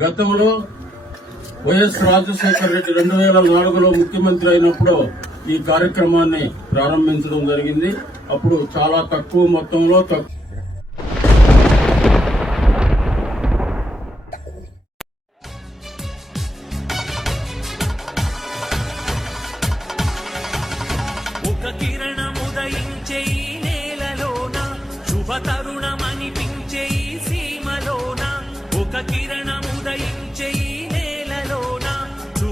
గతంలో వైఎస్ రాజశేఖర రెడ్డి రెండు వేల నాలుగులో ముఖ్యమంత్రి అయినప్పుడు ఈ కార్యక్రమాన్ని ప్రారంభించడం జరిగింది. అప్పుడు చాలా తక్కువ మొత్తంలో తక్కువ ఒక కిరణముదయించే నేలలోన శుభ తరుణమ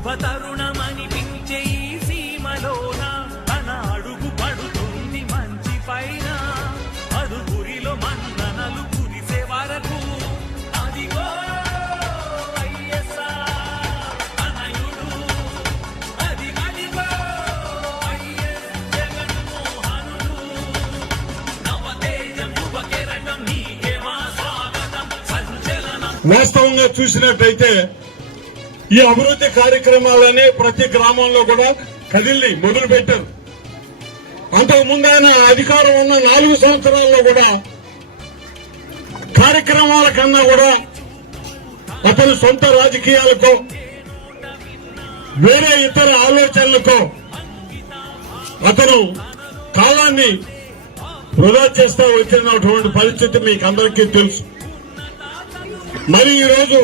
శుభ తరుణమనిపించే ఈ సీమలోన తన అడుగు పడుతుంది మంచి పైన. అడుగురిలో మన్ననలు కురిసే వరకు అదిగో వైఎస్ఆర్ తనయుడు అది అదిగో వైఎస్ జగన్మోహనుడు. నవతేజం యువ కిరణం నీకే మా స్వాగతం. సంచలనం. వాస్తవంగా చూసినట్టయితే ఈ అభివృద్ధి కార్యక్రమాలని ప్రతి గ్రామంలో కూడా కదిలి మొదలు పెట్టారు. అంతకు ముందైన ఆయన అధికారం ఉన్న నాలుగు సంవత్సరాల్లో కూడా కార్యక్రమాల కన్నా కూడా అతని సొంత రాజకీయాలకో వేరే ఇతర ఆలోచనలకో అతను కాలాన్ని వృధా చేస్తూ వచ్చినటువంటి పరిస్థితి మీకు అందరికీ తెలుసు. మరి ఈరోజు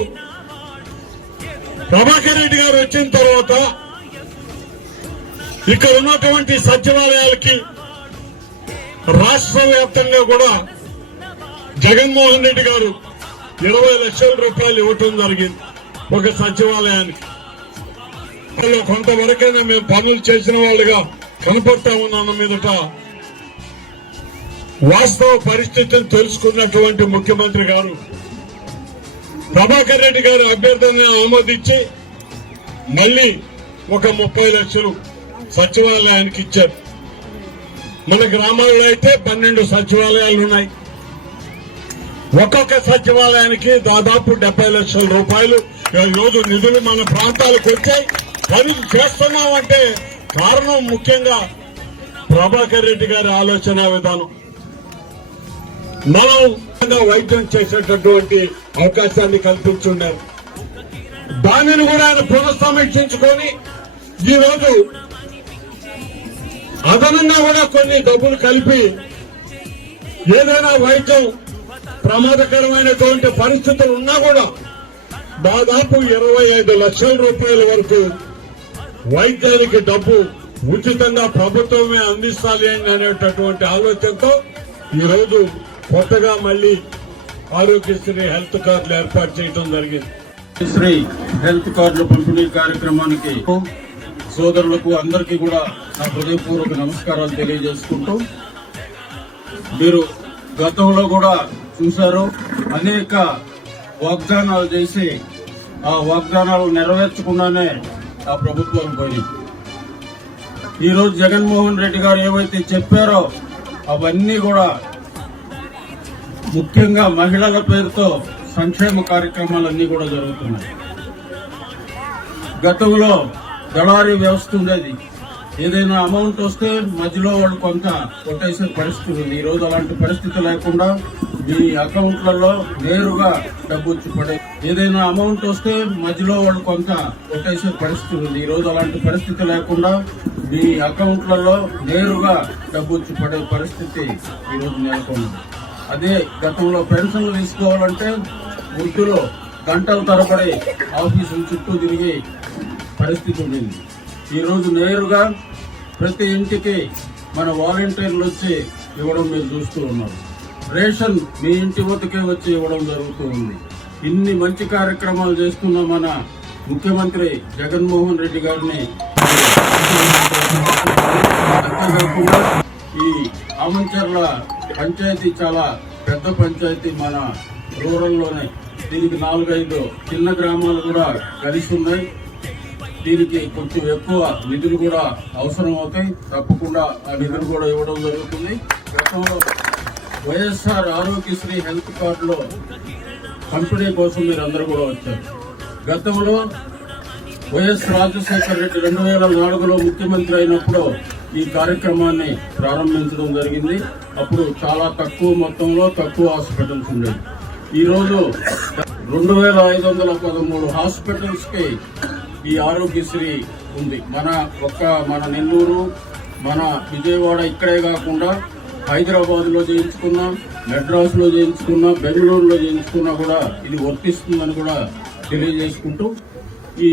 ప్రభాకర్ రెడ్డి గారు వచ్చిన తర్వాత ఇక్కడ ఉన్నటువంటి సచివాలయాలకి రాష్ట్ర వ్యాప్తంగా కూడా జగన్మోహన్ రెడ్డి గారు ఇరవై లక్షల రూపాయలు ఇవ్వటం జరిగింది ఒక సచివాలయానికి. కొంతవరకైనా మేము పనులు చేసిన వాళ్ళుగా కనపడతా ఉన్నాను మీదట. వాస్తవ పరిస్థితిని తెలుసుకున్నటువంటి ముఖ్యమంత్రి గారు ప్రభాకర్ రెడ్డి గారు అభ్యర్థనని ఆమోదించి మళ్ళీ ఒక ముప్పై లక్షలు సచివాలయానికి ఇచ్చారు. మన గ్రామాల్లో అయితే పన్నెండు సచివాలయాలు ఉన్నాయి. ఒక్కొక్క సచివాలయానికి దాదాపు డెబ్బై లక్షల రూపాయలు రోజు నిధులు మన ప్రాంతాలకు వచ్చాయి. పనులు చేస్తున్నామంటే కారణం ముఖ్యంగా ప్రభాకర్ రెడ్డి గారి ఆలోచన విధానం. మనం వైద్యం చేసేటటువంటి అవకాశాన్ని కల్పించున్నారు దానిని కూడా ఆయన పునఃసమీక్షించుకొని ఈరోజు అదనంగా కూడా కొన్ని డబ్బులు కలిపి ఏదైనా వైద్యం ప్రమాదకరమైనటువంటి పరిస్థితులు ఉన్నా కూడా దాదాపు ఇరవై ఐదు లక్షల రూపాయల వరకు వైద్యానికి డబ్బు ఉచితంగా ప్రభుత్వమే అందిస్తాలి అనేటటువంటి ఆలోచనతో ఈరోజు కొత్తగా మళ్ళీ ఆరోగ్యశ్రీ హెల్త్ కార్డులు ఏర్పాటు చేయడం జరిగింది. శ్రీ హెల్త్ కార్డుల పంపిణీ కార్యక్రమానికి సోదరులకు అందరికీ కూడా నా హృదయపూర్వక నమస్కారాలు తెలియజేసుకుంటూ మీరు గతంలో కూడా చూశారు అనేక వాగ్దానాలు చేసి ఆ వాగ్దానాలు నెరవేర్చకుండానే ఆ ప్రభుత్వం పోయింది. ఈరోజు జగన్మోహన్ రెడ్డి గారు ఏవైతే చెప్పారో అవన్నీ కూడా ముఖ్యంగా మహిళల పేరుతో సంక్షేమ కార్యక్రమాలన్నీ కూడా జరుగుతున్నాయి. గతంలో దళారీ వ్యవస్థ ఉండేది. ఏదైనా అమౌంట్ వస్తే మధ్యలో వాళ్ళు కొంత కొట్టేసే పరిస్థితి ఉంది. ఈరోజు అలాంటి పరిస్థితి లేకుండా మీ అకౌంట్లలో నేరుగా డబ్బు వచ్చి పడే ఏదైనా అమౌంట్ వస్తే మధ్యలో వాళ్ళు కొంత కొట్టేసే పరిస్థితి ఉంది. ఈరోజు అలాంటి పరిస్థితి లేకుండా మీ అకౌంట్లలో నేరుగా డబ్బు వచ్చి పడే పరిస్థితి ఈరోజు నెలకొంది. అదే గతంలో పెన్షన్లు తీసుకోవాలంటే వృద్ధులు గంటల తరబడి ఆఫీసుల చుట్టూ తిరిగి పరిస్థితి ఉండింది. ఈరోజు నేరుగా ప్రతి ఇంటికి మన వాలంటీర్లు వచ్చి ఇవ్వడం మీరు చూస్తూ ఉన్నారు. రేషన్ మీ ఇంటి వద్దకే వచ్చి ఇవ్వడం జరుగుతూ ఉంది. ఇన్ని మంచి కార్యక్రమాలు చేస్తున్న మన ముఖ్యమంత్రి జగన్మోహన్ రెడ్డి గారిని అంతేకాకుండా ఈ ఆమంచర్ల పంచాయతీ చాలా పెద్ద పంచాయతీ మన రూరల్లోనే. దీనికి నాలుగైదు చిన్న గ్రామాలు కూడా కలిసి ఉన్నాయి. దీనికి కొంచెం ఎక్కువ నిధులు కూడా అవసరం అవుతాయి తప్పకుండా ఆ నిధులు కూడా ఇవ్వడం జరుగుతుంది. గతంలో వైఎస్ఆర్ ఆరోగ్యశ్రీ హెల్త్ కార్డులో పంపిణీ కోసం మీరు అందరూ కూడా వచ్చారు. గతంలో వైఎస్ రాజశేఖర రెడ్డి రెండు వేల నాలుగులో ముఖ్యమంత్రి అయినప్పుడు ఈ కార్యక్రమాన్ని ప్రారంభించడం జరిగింది. అప్పుడు చాలా తక్కువ మొత్తంలో తక్కువ హాస్పిటల్స్ ఉండేవి. ఈరోజు రెండు వేల ఐదు వందల పదమూడు హాస్పిటల్స్కి ఈ ఆరోగ్యశ్రీ ఉంది. మన ఒక్క మన నెల్లూరు మన విజయవాడ ఇక్కడే కాకుండా హైదరాబాద్లో చేయించుకున్నాం మెడ్రాస్ చేయించుకున్నా బెంగళూరులో చేయించుకున్నా కూడా ఇది వర్తిస్తుందని కూడా తెలియజేసుకుంటూ ఈ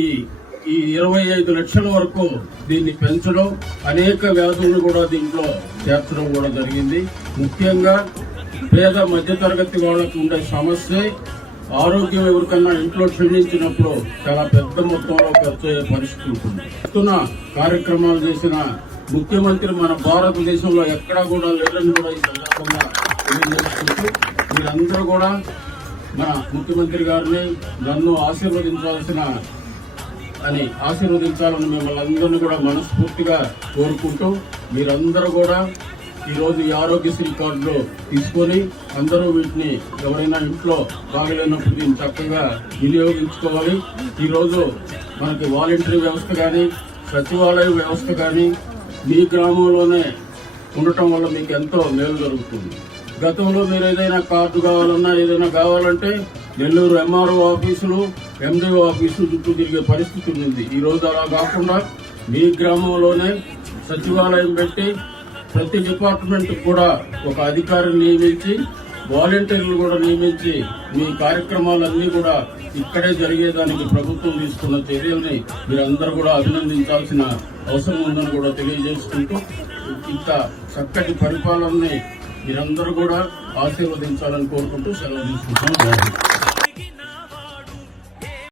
ఈ ఇరవై ఐదు లక్షల వరకు దీన్ని పెంచడం అనేక వ్యాధులను కూడా దీంట్లో చేర్చడం కూడా జరిగింది. ముఖ్యంగా పేద మధ్యతరగతి వాళ్ళకు ఉండే సమస్య ఆరోగ్యం ఎవరికన్నా ఇంట్లో క్షీణించినప్పుడు చాలా పెద్ద మొత్తంలో ఖర్చు అయ్యే పరిస్థితి ఉంటుంది. ఎత్తున కార్యక్రమాలు చేసిన ముఖ్యమంత్రి మన భారతదేశంలో ఎక్కడా కూడా లేదని కూడా ఈ సందర్భంగా తెలియజేసుకుంటూ మీరందరూ కూడా మన ముఖ్యమంత్రి గారిని నన్ను ఆశీర్వదించాల్సిన అని ఆశీర్వదించాలని మిమ్మల్ని అందరినీ కూడా మనస్ఫూర్తిగా కోరుకుంటూ మీరందరూ కూడా ఈరోజు ఈ ఆరోగ్యశ్రీ కార్డులు తీసుకొని అందరూ వీటిని ఎవరైనా ఇంట్లో బాగలేనప్పుడు దీన్ని చక్కగా వినియోగించుకోవాలి. ఈరోజు మనకి వాలంటరీ వ్యవస్థ కానీ సచివాలయ వ్యవస్థ కానీ మీ గ్రామంలోనే ఉండటం వల్ల మీకు ఎంతో మేలు జరుగుతుంది. గతంలో మీరు ఏదైనా కార్డు కావాలన్నా ఏదైనా కావాలంటే నెల్లూరు ఎంఆర్ఓ ఆఫీసులు ఎండిఓ ఆఫీసు చుట్టూ తిరిగే పరిస్థితి ఉంది ఈ రోజు అలా కాకుండా మీ గ్రామంలోనే సచివాలయం పెట్టి ప్రతి డిపార్ట్మెంట్ కూడా ఒక అధికారిని నియమించి వాలంటీర్లు కూడా నియమించి మీ కార్యక్రమాలన్నీ కూడా ఇక్కడే జరిగేదానికి ప్రభుత్వం తీసుకున్న చర్యల్ని మీరందరూ కూడా అభినందించాల్సిన అవసరం ఉందని కూడా తెలియజేసుకుంటూ ఇంత చక్కటి పరిపాలనని మీరందరూ కూడా ఆశీర్వదించాలని కోరుకుంటూ సెలవు తీసుకుంటున్నాను